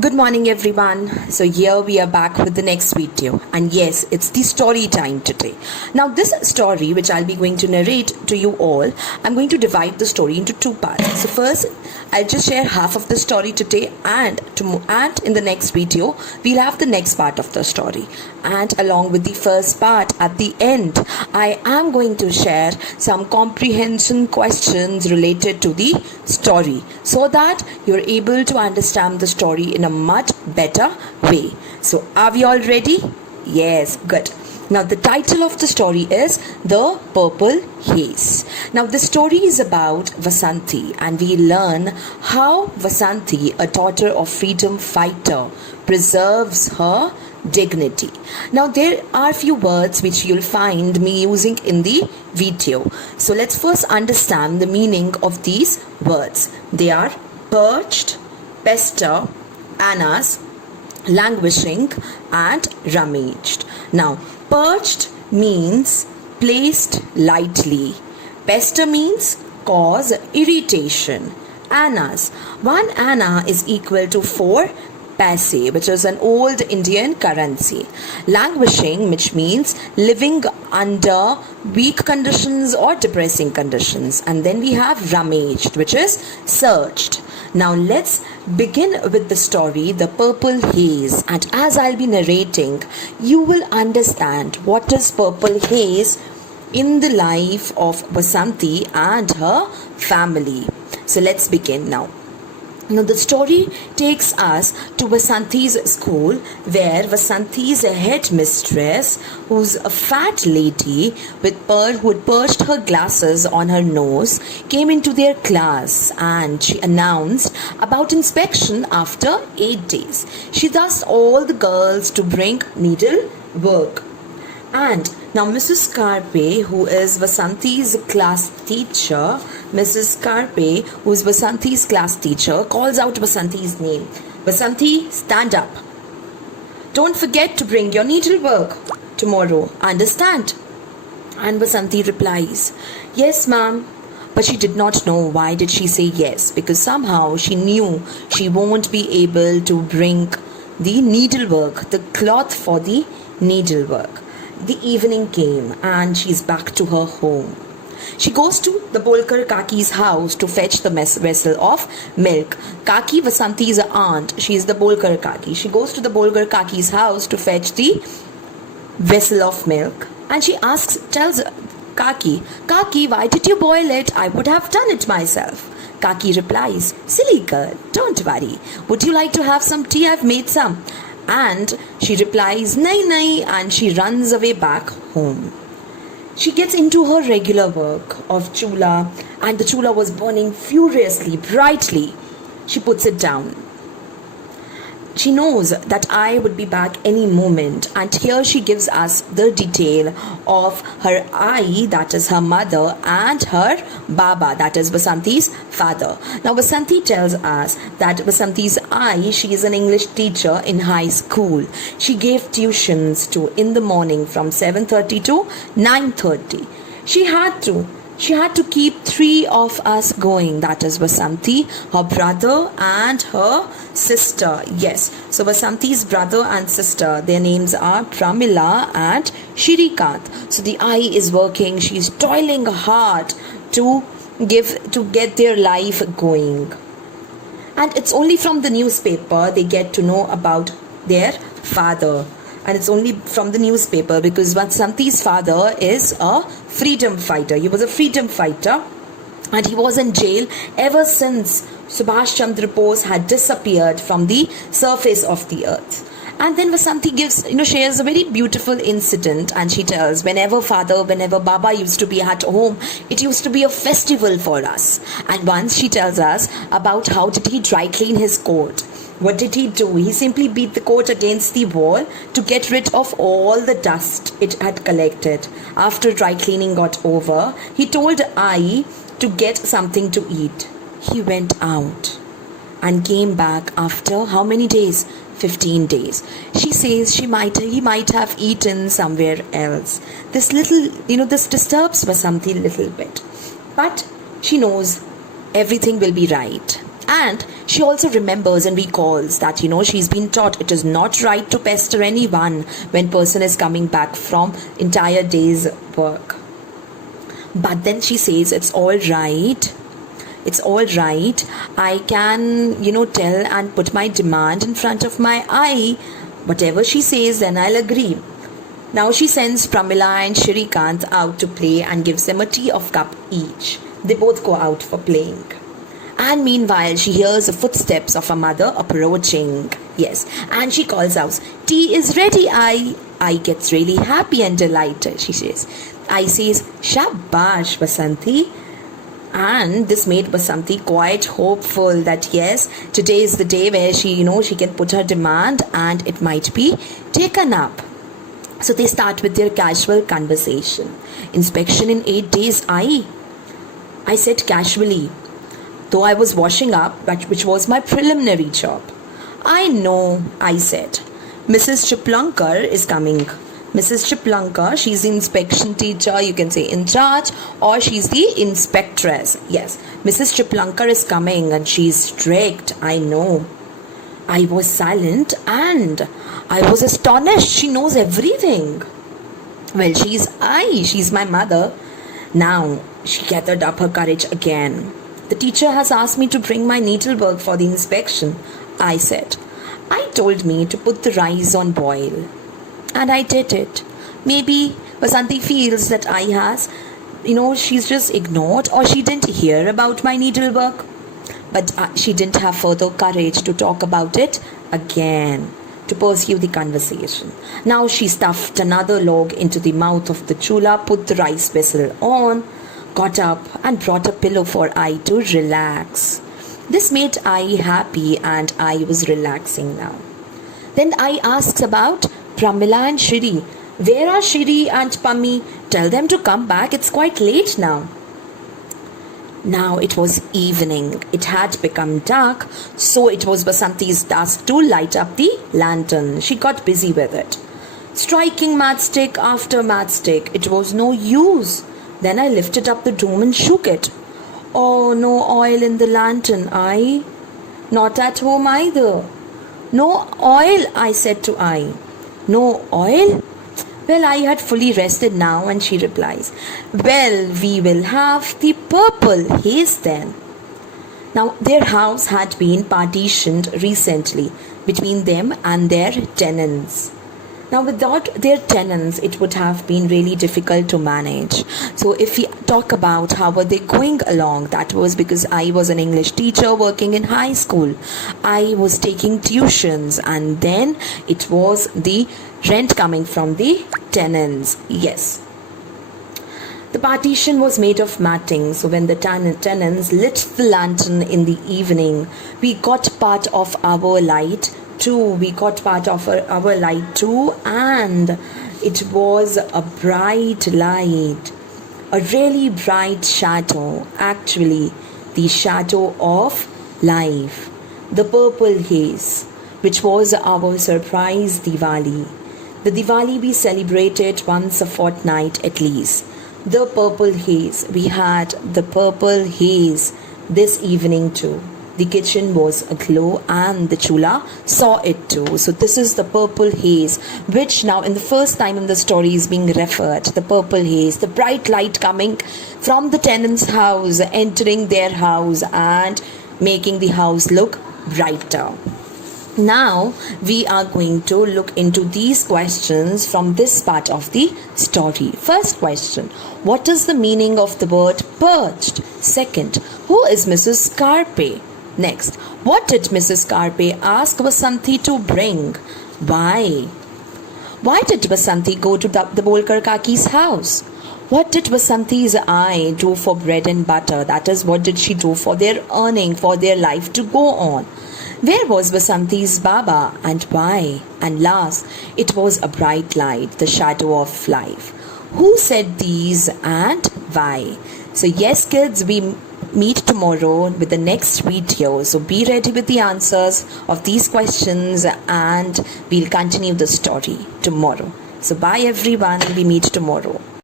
Good morning, everyone. So here we are back with the next video, and yes, it's the story time today. Now this story which I'll be going to narrate to you all, I'm going to divide the story into two parts. So first I'll just share half of the story today, and in the next video we'll have the next part of the story, and along with the first part at the end I am going to share some comprehension questions related to the story so that you're able to understand the story in a much better way. So are we all ready? Yes, good. Now the title of the story is The Purple Haze. Now the story is about Vasanti, and we learn how Vasanti, a daughter of freedom fighter, preserves her dignity. Now there are few words which you'll find me using in the video. So let's first understand the meaning of these words. They are perched, pester, annas, languishing, and rummaged. Now perched means placed lightly. Pester means cause irritation. Annas. One anna is equal to 4 paise, which is an old Indian currency. Languishing, which means living under weak conditions or depressing conditions. And then we have rummaged, which is searched. Now let's begin with the story, The Purple Haze. And as I'll be narrating, you will understand what is purple haze in the life of Vasanti and her family. So let's begin now. Now the story takes us to Vasanti's school, where Vasanti's headmistress, who's a fat lady who had perched her glasses on her nose, came into their class, and she announced about inspection after 8 days. She asked all the girls to bring needlework. And now Mrs. Scarpe, who is Vasanti's class teacher, calls out Vasanti's name. Vasanti, stand up. Don't forget to bring your needlework tomorrow. Understand? And Vasanti replies, yes, ma'am. But she did not know why did she say yes, because somehow she knew she won't be able to bring the needlework, the cloth for the needlework. The evening came and she's back to her home. She goes to the Bolkar Kaki's house to fetch the vessel of milk. Kaki, Vasanti's aunt, she is the Bolkar Kaki. She goes to the Bolkar Kaki's house to fetch the vessel of milk, and she tells Kaki, why did you boil it? I would have done it myself. Kaki replies, silly girl, don't worry. Would you like to have some tea? I've made some. And she replies, Nai, and she runs away back home. She gets into her regular work of chula, and the chula was burning furiously, brightly. She puts it down. She knows that I would be back any moment, and here she gives us the detail of her Ai, that is her mother, and her Baba, that is Vasanti's father. Now Vasanti tells us that Vasanti's Ai, she is an English teacher in high school. She gave tuitions in the morning from 7:30 to 9:30. She had to keep 3 of us going, that is Vasanti, her brother, and her sister. Yes, so Vasanti's brother and sister, their names are Pramila and Shirikant. So the Ai is working, she's toiling hard to get their life going. And it's only from the newspaper they get to know about their father. And it's only from the newspaper because Vasanti's father is a freedom fighter. He was a freedom fighter, and he was in jail ever since Subhash Chandra Bose had disappeared from the surface of the earth. And then Vasanti shares a very beautiful incident, and she tells, whenever Baba used to be at home, it used to be a festival for us. And once she tells us about how did he dry clean his coat. What did he do? He simply beat the coat against the wall to get rid of all the dust it had collected. After dry cleaning got over, he told Ai to get something to eat. He went out and came back after how many days? 15 days. She says he might have eaten somewhere else. This disturbs Vasanti a little bit. But she knows everything will be right. And she also remembers and recalls that, she's been taught it is not right to pester anyone when person is coming back from entire day's work. But then she says, it's all right. It's all right. I can, tell and put my demand in front of my eye. Whatever she says, then I'll agree. Now she sends Pramila and Shrikant out to play and gives them a tea of cup each. They both go out for playing. And meanwhile, she hears the footsteps of her mother approaching. Yes, and she calls out, tea is ready, I gets really happy and delighted, she says. I says, Shabash, Basanti. And this made Basanti quite hopeful that yes, today is the day where she, she can put her demand and it might be taken up. So they start with their casual conversation. Inspection in 8 days, I said casually, though I was washing up, which was my preliminary job. I know, I said. Mrs. Chiplankar is coming. Mrs. Chiplankar, she's the inspection teacher, you can say in charge, or she's the inspectress. Yes, Mrs. Chiplankar is coming and she's strict, I know. I was silent and I was astonished. She knows everything. Well, she's my mother. Now, she gathered up her courage again. The teacher has asked me to bring my needlework for the inspection, I said. I told me to put the rice on boil. And I did it. Maybe Basanti feels that she's just ignored or she didn't hear about my needlework. But she didn't have further courage to talk about it again, to pursue the conversation. Now she stuffed another log into the mouth of the chula, put the rice vessel on, got up and brought a pillow for I to relax. This made I happy and I was relaxing now. Then I asks about Pramila and Shri. Where are Shri and Pammi? Tell them to come back. It's quite late now. Now it was evening. It had become dark, so it was Basanti's task to light up the lantern. She got busy with it. Striking matchstick after matchstick. It was no use. Then I lifted up the dome and shook it. Oh, no oil in the lantern. I? Not at home either. No oil, I said to I. No oil? Well, I had fully rested now, and she replies, well, we will have the purple haze then. Now, their house had been partitioned recently between them and their tenants. Now, without their tenants, it would have been really difficult to manage. So, if we talk about how were they going along, that was because I was an English teacher working in high school. I was taking tuitions, and then it was the rent coming from the tenants. Yes. The partition was made of matting, so when the tenants lit the lantern in the evening, we got part of our light too. And it was a bright light, a really bright shadow, actually the shadow of life, the purple haze, which was our surprise Diwali. The Diwali we celebrated once a fortnight at least. The purple haze, we had the purple haze this evening too. The kitchen was aglow and the chula saw it too. So this is the purple haze, which now in the first time in the story is being referred. The purple haze, the bright light coming from the tenant's house, entering their house and making the house look brighter. Now we are going to look into these questions from this part of the story. First question, what is the meaning of the word perched? Second, who is Mrs. Scarpe? Next, what did Mrs. Scarpe ask Basanti to bring? Why? Why did Basanti go to the Bolkar Kaki's house? What did Basanti's eye do for bread and butter? That is, what did she do for their earning, for their life to go on? Where was Basanti's Baba and why? And last, it was a bright light, the shadow of life. Who said these and why? So yes kids, we meet tomorrow with the next video. So be ready with the answers of these questions and we'll continue the story tomorrow. So bye everyone, we meet tomorrow.